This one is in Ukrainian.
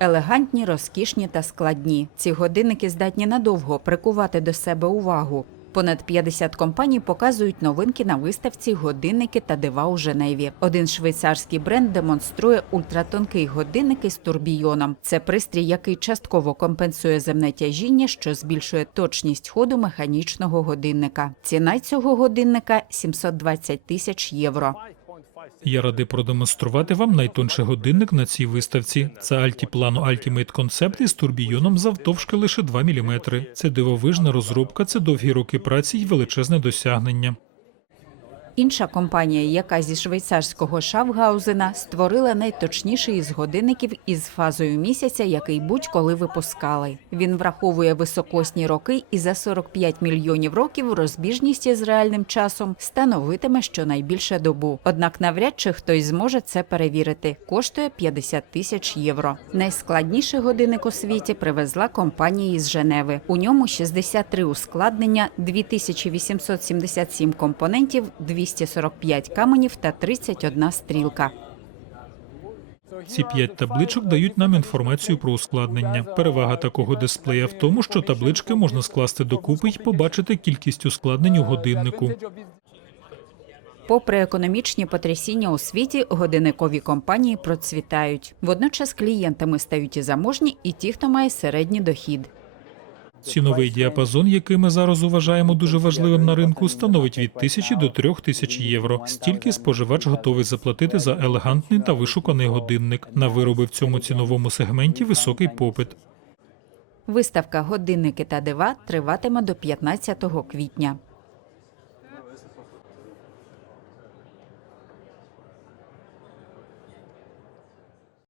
Елегантні, розкішні та складні. Ці годинники здатні надовго прикувати до себе увагу. Понад 50 компаній показують новинки на виставці годинники та дива у Женеві. Один швейцарський бренд демонструє ультратонкий годинник із турбійоном. Це пристрій, який частково компенсує земне тяжіння, що збільшує точність ходу механічного годинника. Ціна цього годинника 720 тисяч євро. Я радий продемонструвати вам найтонший годинник на цій виставці. Це Altiplano Ultimate Concept із турбійоном завтовшки лише 2 мм. Це дивовижна розробка, це довгі роки праці й величезне досягнення. Інша компанія, яка зі швейцарського Шафгаузена створила найточніший із годинників із фазою місяця, який будь-коли випускали. Він враховує високосні роки і за 45 мільйонів років розбіжність із реальним часом становитиме щонайбільше добу. Однак навряд чи хтось зможе це перевірити. Коштує 50 тисяч євро. Найскладніший годинник у світі привезла компанія із Женеви. У ньому 63 ускладнення, 2877 компонентів, 245 каменів та 31 стрілка. Ці п'ять табличок дають нам інформацію про ускладнення. Перевага такого дисплея в тому, що таблички можна скласти докупи й побачити кількість ускладнень у годиннику. Попри економічні потрясіння у світі, годинникові компанії процвітають. Водночас клієнтами стають і заможні, і ті, хто має середній дохід. Ціновий діапазон, який ми зараз вважаємо дуже важливим на ринку, становить від тисячі до трьох тисяч євро. Стільки споживач готовий заплатити за елегантний та вишуканий годинник. На вироби в цьому ціновому сегменті високий попит. Виставка Годинники та дива триватиме до 15 квітня.